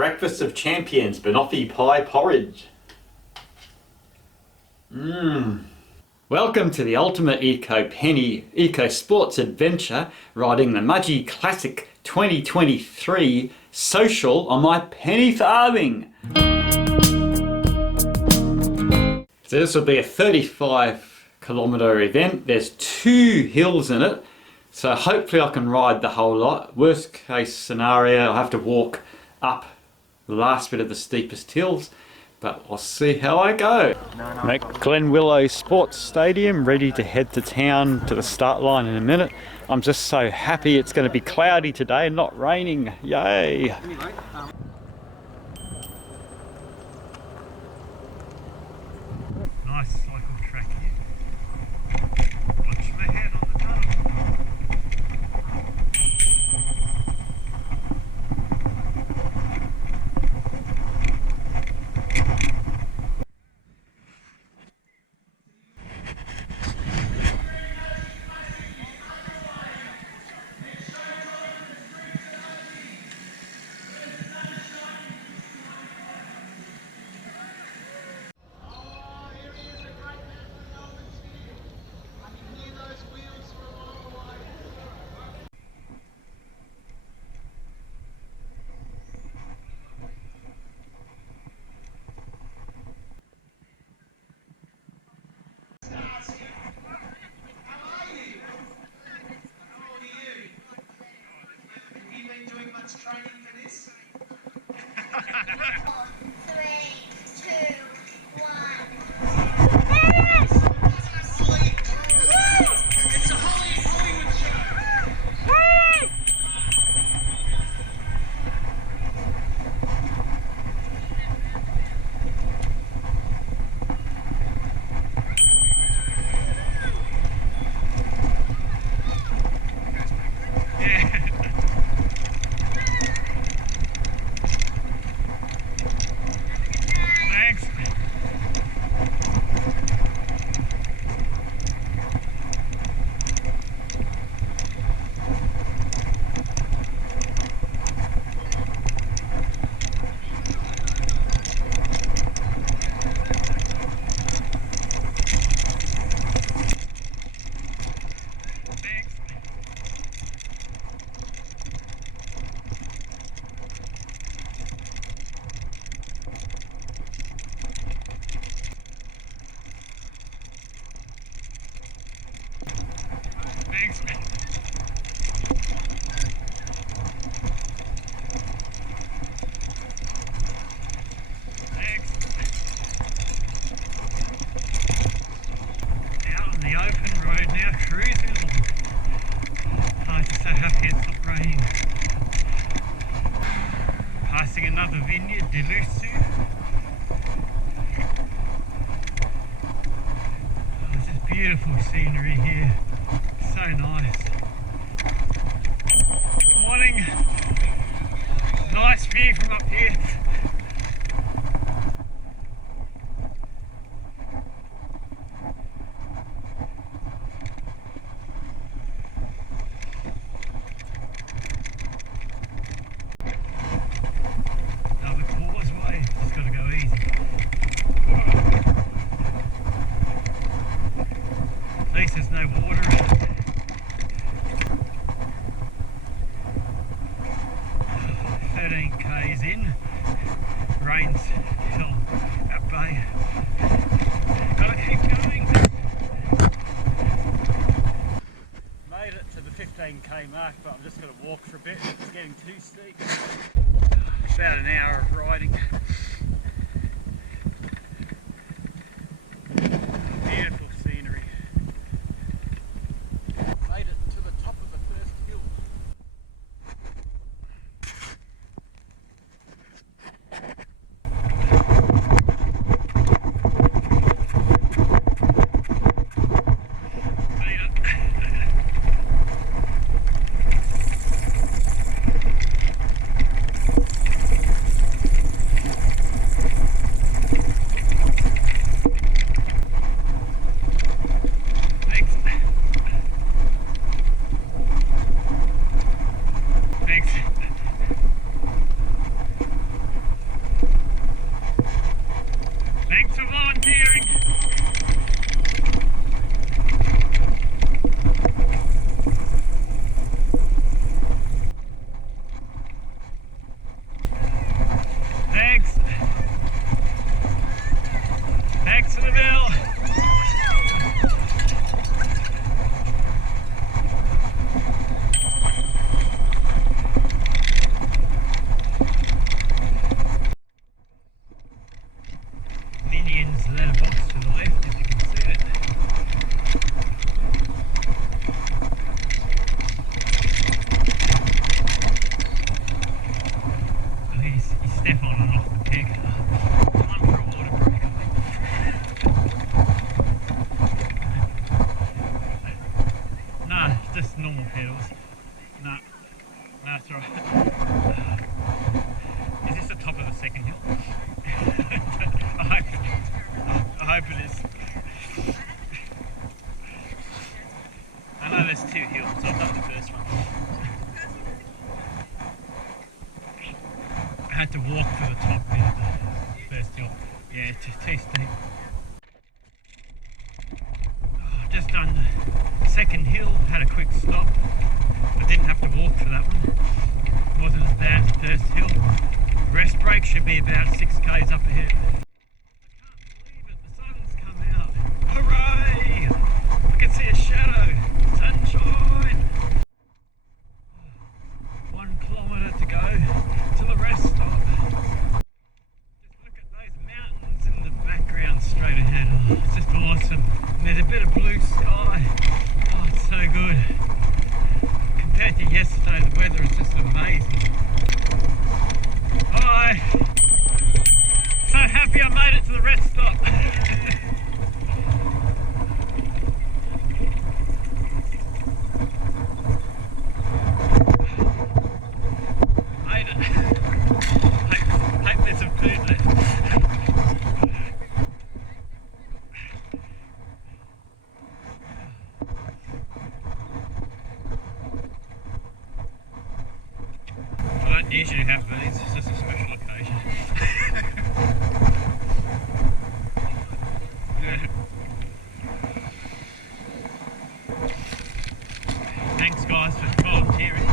Breakfast of Champions, banoffee pie porridge. Welcome to the ultimate eco-penny, eco-sports adventure, riding the Mudgee Classic 2023 social on my penny farthing. So this will be a 35-kilometre event. There's 2 hills in it, so hopefully I can ride the whole lot. Worst case scenario, I'll have to walk up the last bit of the steepest hills, but I'll see how I go. I'm at Glen Willow Sports Stadium, ready to head to town to the start line in a minute. I'm just so happy it's going to be cloudy today and not raining. Yay! Nice cycle track here. Watch my head on the tunnel. Training for this? 3, 2, 1. It's a Hollywood show. Another vineyard, Delusu. Oh, this is beautiful scenery here. So nice. Morning. Nice view from up here. There's no water. 13 k's in, rain's still at bay. Gotta keep going. Made it to the 15k mark, but I'm just gonna walk for a bit. It's getting too steep. About an hour of riding. Beautiful scenery. Made it to the top of the first hill. Made it. step on and off the peg. Time for a water break. Nah, just normal pedals. Nah, it's alright. Is this the top of the second hill? I hope it is. I know there's 2 hills, so I've done the first one. I had to walk to the top bit of the first hill. Yeah, it's too steep. I've just done the second hill, had a quick stop. I didn't have to walk for that one. It wasn't as bad as the first hill. The rest break should be about 6 k's up ahead. Hooray! I can see a shadow! Sunshine! 1 kilometre to go to the rest stop. Just look at those mountains in the background straight ahead. Oh, it's just awesome. And there's a bit of blue sky. Oh, it's so good. Compared to yesterday, the weather is just amazing. Hi! So happy I made it to the rest stop. Hope there's some food left. I don't usually have these, it's just a special occasion. Thanks guys for volunteering.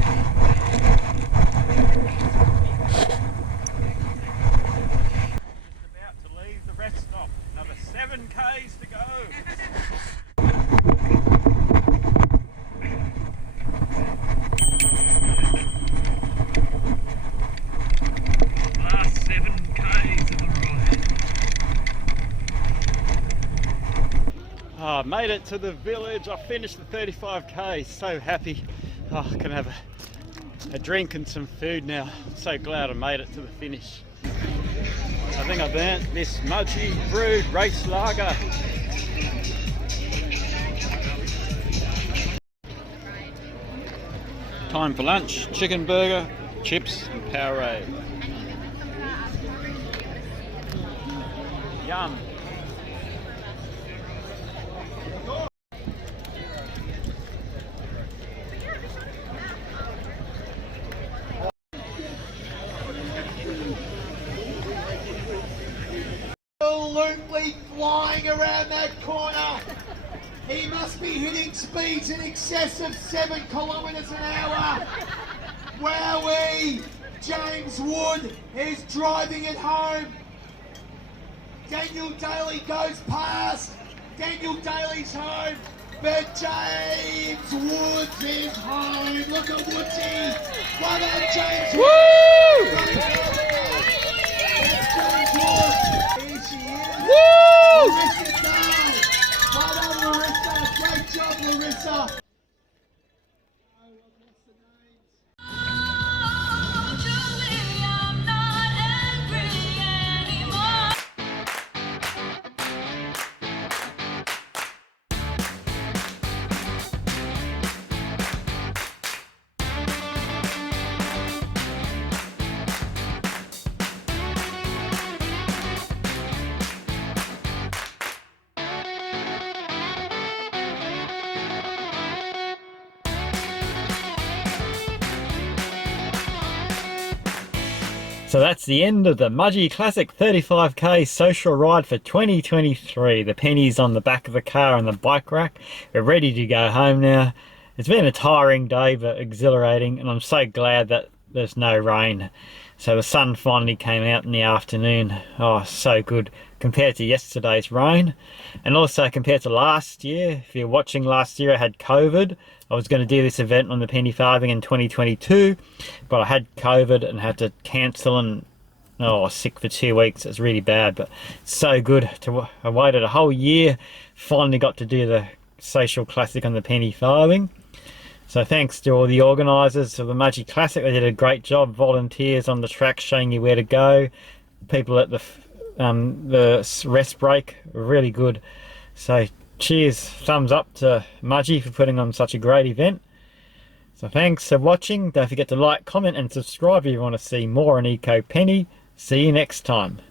The rest stop. Another 7 k's to go. Last 7 k's of the ride. I made it to the village. I finished the 35 k's. So happy. Oh, I can have a drink and some food now. I'm so glad I made it to the finish. I think I've earned this Mudgee brewed race lager. Time for lunch, chicken burger, chips and Powerade. Yum. Absolutely flying around that corner. He must be hitting speeds in excess of 7 kilometres an hour. Wowee! James Wood is driving it home. Daniel Daly goes past. Daniel Daly's home, but James Woods is home. Look at Woodsy. Well done, James Woods. It's James Woods. Here she is. Woo! Larissa Dahl. Well done, Larissa. Great job, Larissa. So that's the end of the Mudgee Classic 35k social ride for 2023. The pennies on the back of the car and the bike rack. We're ready to go home now. It's been a tiring day but exhilarating, and I'm so glad that there's no rain. So the sun finally came out in the afternoon. Oh, so good compared to yesterday's rain. And also compared to last year. If you're watching last year, I had COVID. I was going to do this event on the penny farthing in 2022, but I had COVID and had to cancel, and I was sick for 2 weeks. It's really bad, but it's so good to. I waited a whole year, finally got to do the social classic on the penny farthing. So thanks to all the organisers of the Mudgee Classic. They did a great job. Volunteers on the track showing you where to go. People at the rest break were really good. So cheers, thumbs up to Mudgee for putting on such a great event. So thanks for watching. Don't forget to like, comment and subscribe if you want to see more on ecopenny. See you next time.